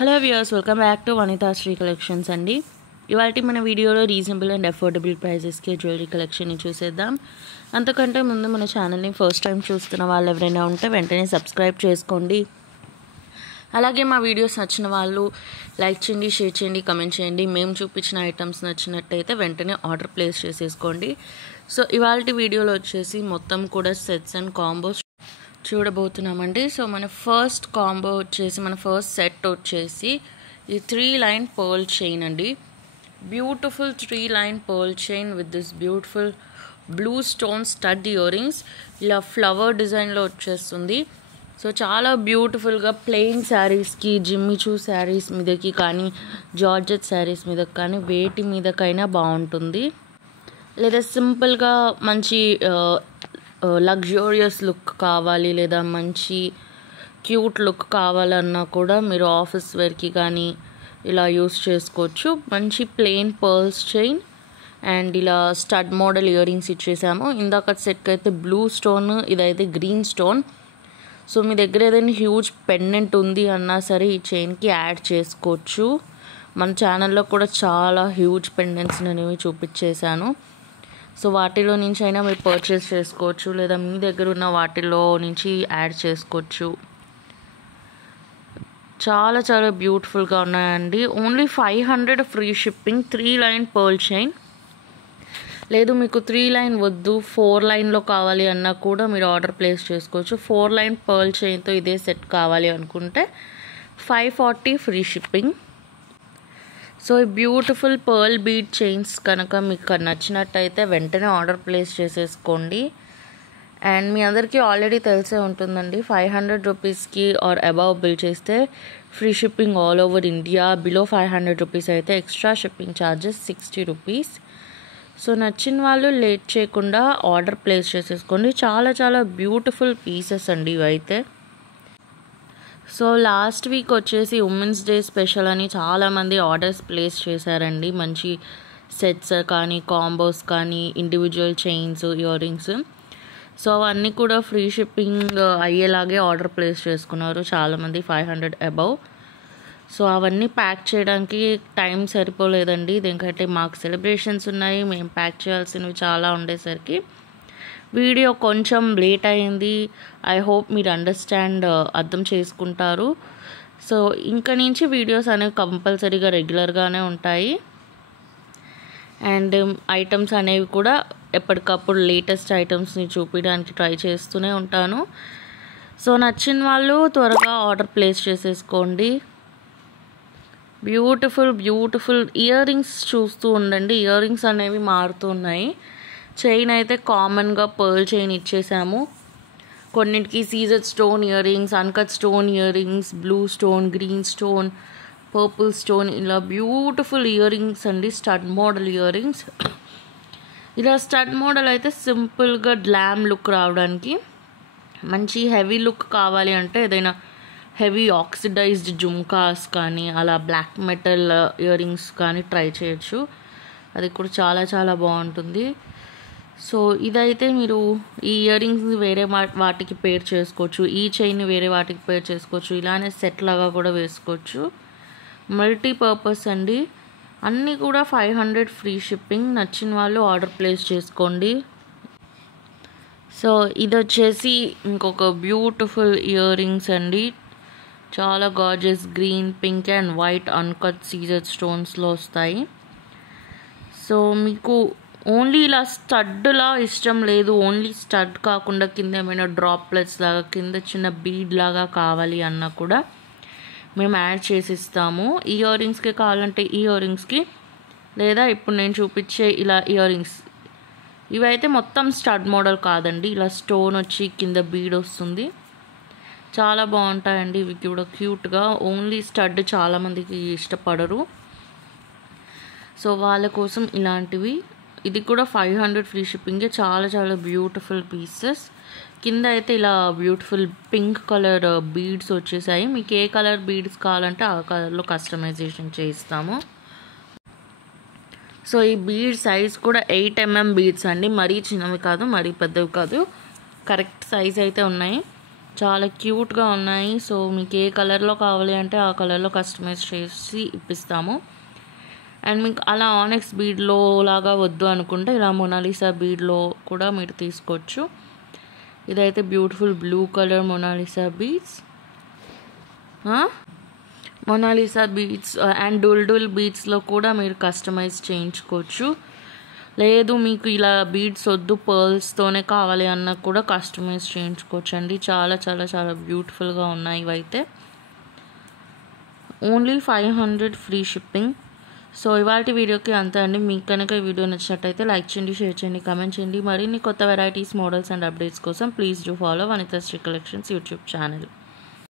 Hello viewers, welcome back to Vanitha Sri collections అండి. ఇవాళ మన వీడియోలో రీజనబుల్ అండ్ అఫోర్డబుల్ ప్రైజెస్కి జ్యువెలరీ కలెక్షన్ని చూసేద్దాం. అంతకంటే ముందు మన ఛానల్ని ఫస్ట్ టైం చూస్తున్న వాళ్ళు ఎవరైనా ఉంటే వెంటనే సబ్స్క్రైబ్ చేసుకోండి. అలాగే మా వీడియోస్ నచ్చిన వాళ్ళు లైక్ చేయండి, షేర్ చేయండి, కమెంట్ చేయండి. మేము చూపించిన ఐటమ్స్ నచ్చినట్టయితే వెంటనే ఆర్డర్ ప్లేస్ చేసేసుకోండి. సో ఇవాళ వీడియోలో వచ్చేసి మొత్తం కూడా సెట్స్ అండ్ కాంబోస్ చూడబోతున్నామండి. సో మన ఫస్ట్ కాంబో వచ్చేసి మన ఫస్ట్ సెట్ వచ్చేసి ఈ 3 లైన్ పర్ల్ చైన్ అండి. Beautiful 3 line pearl chain with this beautiful blue stone stud ear rings. ఇలా ఫ్లవర్ డిజైన్లో వచ్చేస్తుంది. సో చాలా బ్యూటిఫుల్గా ప్లెయిన్ శారీస్కి, జిమ్మిచూ శారీస్ మీదకి కానీ, జార్జెట్ శారీస్ మీదకి కానీ, వేటి మీదకైనా బాగుంటుంది. లేదా సింపుల్గా మంచి లగ్జూరియస్ లుక్ కావాలి, లేదా మంచి క్యూట్ లుక్ కావాలన్నా కూడా మీరు ఆఫీస్ వేర్కి కానీ ఇలా యూస్ చేసుకోవచ్చు. మంచి ప్లెయిన్ పర్ల్స్ చైన్ అండ్ ఇలా స్టడ్ మోడల్ ఇయర్ రింగ్స్ ఇచ్చేసాము. ఇందాక సెట్కి అయితే బ్లూ స్టోన్, ఇదైతే గ్రీన్ స్టోన్. సో మీ దగ్గర ఏదైనా హ్యూజ్ పెండెంట్ ఉంది అన్నా సరే ఈ చైన్కి యాడ్ చేసుకోవచ్చు. మన ఛానల్లో కూడా చాలా హ్యూజ్ పెండెంట్స్ అనేవి చూపించేశాను. సో వాటిలో నుంచి అయినా మీరు పర్చేస్ చేసుకోవచ్చు, లేదా మీ దగ్గర ఉన్న వాటిలో నుంచి యాడ్ చేసుకోవచ్చు. చాలా చాలా బ్యూటిఫుల్గా ఉన్నాయండి. Only 500 free shipping. 3 line pearl chain. లేదు మీకు 3 లైన్ వద్దు, 4 లైన్లో కావాలి అన్నా కూడా మీరు ఆర్డర్ ప్లేస్ చేసుకోవచ్చు. 4 లైన్ పర్ల్ చైన్తో ఇదే సెట్ కావాలి అనుకుంటే 540 ఫ్రీ షిప్పింగ్. సో ఈ బ్యూటిఫుల్ పర్ల్ బీడ్ చైన్స్ కనుక మీకు నచ్చినట్టయితే వెంటనే ఆర్డర్ ప్లేస్ చేసేసుకోండి. అండ్ మీ అందరికీ ఆల్రెడీ తెలిసే ఉంటుందండి, 500 రూపీస్కి ఆర్ అబవ్ బిల్ చేస్తే free shipping all over India. Below 500 rupees అయితే extra shipping charges 60 rupees. So నచ్చిన వాళ్ళు లేట్ చేయకుండా ఆర్డర్ ప్లేస్ చేసేసుకోండి. చాలా చాలా బ్యూటిఫుల్ పీసెస్ అండి ఇవైతే. సో లాస్ట్ వీక్ వచ్చేసి ఉమెన్స్ డే స్పెషల్ అని చాలామంది ఆర్డర్స్ ప్లేస్ చేశారండి. మంచి సెట్స్ కానీ, కాంబోస్ కానీ, individual chains, ear rings. So అవన్నీ కూడా ఫ్రీ షిప్పింగ్ అయ్యేలాగే ఆర్డర్ ప్లేస్ చేసుకున్నారు చాలామంది, 500 అబవ్. సో అవన్నీ ప్యాక్ చేయడానికి టైం సరిపోలేదండి. ఎందుకంటే మాకు సెలబ్రేషన్స్ ఉన్నాయి, మేము ప్యాక్ చేయాల్సినవి చాలా ఉండేసరికి వీడియో కొంచెం లేట్ అయింది. ఐ హోప్ మీరు అర్థం చేసుకుంటారు. సో ఇంక నుంచి వీడియోస్ అనేవి కంపల్సరీగా రెగ్యులర్గానే ఉంటాయి. అండ్ ఐటమ్స్ అనేవి కూడా ఎప్పటికప్పుడు లేటెస్ట్ ఐటమ్స్ని చూపించడానికి ట్రై చేస్తూనే ఉంటాను. సో నచ్చిన వాళ్ళు త్వరగా ఆర్డర్ ప్లేస్ చేసేసుకోండి. బ్యూటిఫుల్ బ్యూటిఫుల్ ఇయర్ రింగ్స్ చూస్తూ ఉండండి. ఇయర్ రింగ్స్ అనేవి మారుతూ ఉన్నాయి. చైన్ అయితే కామన్గా పర్ల్ చైన్ ఇచ్చేసాము. కొన్నిటికి caesar stone earrings, uncut stone earrings, blue stone, green stone, purple stone, ఇలా బ్యూటిఫుల్ ఇయర్ రింగ్స్ అండి. Stud model earrings. ఇలా స్టడ్ మోడల్ అయితే సింపుల్గా గ్లామ్ లుక్ రావడానికి, మంచి హెవీ లుక్ కావాలి అంటే ఏదైనా హెవీ ఆక్సిడైజ్డ్ జుమ్కాస్ కానీ, అలా బ్లాక్ మెటల్ ఇయర్ రింగ్స్ కానీ ట్రై చేయొచ్చు. అది కూడా చాలా చాలా బాగుంటుంది. సో ఇదైతే మీరు ఈ ఇయర్ రింగ్స్ని వేరే వాటికి పేర్ చేసుకోవచ్చు, ఈ చైన్ని వేరే వాటికి పేర్ చేసుకోవచ్చు, ఇలానే సెట్ లాగా కూడా వేసుకోవచ్చు. మల్టీపర్పస్ అండి. అన్నీ కూడా 500 ఫ్రీ షిప్పింగ్. నచ్చిన వాళ్ళు ఆర్డర్ ప్లేస్ చేసుకోండి. సో ఇది వచ్చేసి ఇంకొక బ్యూటిఫుల్ ఇయర్ రింగ్స్ అండి. చాలా gorgeous green, pink and white uncut caesar స్టోన్స్లో వస్తాయి. సో మీకు ఓన్లీ ఇలా స్టడ్లా ఇష్టం లేదు, ఓన్లీ స్టడ్ కాకుండా కింద ఏమైనా డ్రాప్లెట్స్ లాగా, కింద చిన్న బీడ్ లాగా కావాలి అన్నా కూడా మేము యాడ్ చేసి ఇస్తాము. ఇయర్ రింగ్స్కి కావాలంటే ఇయర్ రింగ్స్కి, లేదా ఇప్పుడు నేను చూపించే ఇలా ఇయర్ రింగ్స్ ఇవైతే మొత్తం స్టడ్ మోడల్ కాదండి, ఇలా స్టోన్ వచ్చి కింద బీడ్ వస్తుంది. చాలా బాగుంటాయండి ఇవి కూడా క్యూట్గా. ఓన్లీ స్టడ్ చాలామందికి ఇష్టపడరు. సో వాళ్ళ కోసం ఇలాంటివి. ఇది కూడా 500 ఫ్రీ షిప్పింగే. చాలా చాలా బ్యూటిఫుల్ పీసెస్. కింద అయితే ఇలా బ్యూటిఫుల్ పింక్ కలర్ బీడ్స్ వచ్చేసాయి. మీకు ఏ కలర్ బీడ్స్ కావాలంటే ఆ కలర్లో కస్టమైజేషన్ చేయిస్తాము. సో ఈ బీడ్ సైజ్ కూడా 8 mm బీడ్స్ అండి. మరీ చిన్నవి కాదు, మరీ పెద్దవి కాదు, కరెక్ట్ సైజ్ అయితే ఉన్నాయి. చాలా క్యూట్గా ఉన్నాయి. సో మీకు ఏ కలర్లో కావాలి అంటే ఆ కలర్లో కస్టమైజ్ చేసి ఇప్పిస్తాము. అండ్ మీకు అలా ఆనెక్స్ బీడ్లో లాగా వద్దు అనుకుంటే ఇలా మొనాలిసా బీడ్లో కూడా మీరు తీసుకోవచ్చు. ఇదైతే beautiful blue colour Mona Lisa beads, Mona Lisa beads and dull బీడ్స్లో కూడా మీరు కస్టమైజ్ చేయించుకోవచ్చు. లేదు మీకు ఇలా బీడ్స్ వద్దు పర్ల్స్తోనే కావాలి అన్న కూడా కస్టమైజ్ చేయించుకోవచ్చు అండి. చాలా చాలా చాలా బ్యూటిఫుల్గా ఉన్నాయి ఇవైతే. Only 500 free shipping. సో ఇవాళ వీడియోకి అంతే అండి. మీకు కనుక ఈ వీడియో నచ్చినట్టయితే లైక్ చేయండి, షేర్ చేయండి, కామెంట్ చేయండి. మరిన్ని కొత్త వెరైటీస్, మోడల్స్ అండ్ అప్డేట్స్ కోసం please do follow Vanitha Sri collections YouTube channel.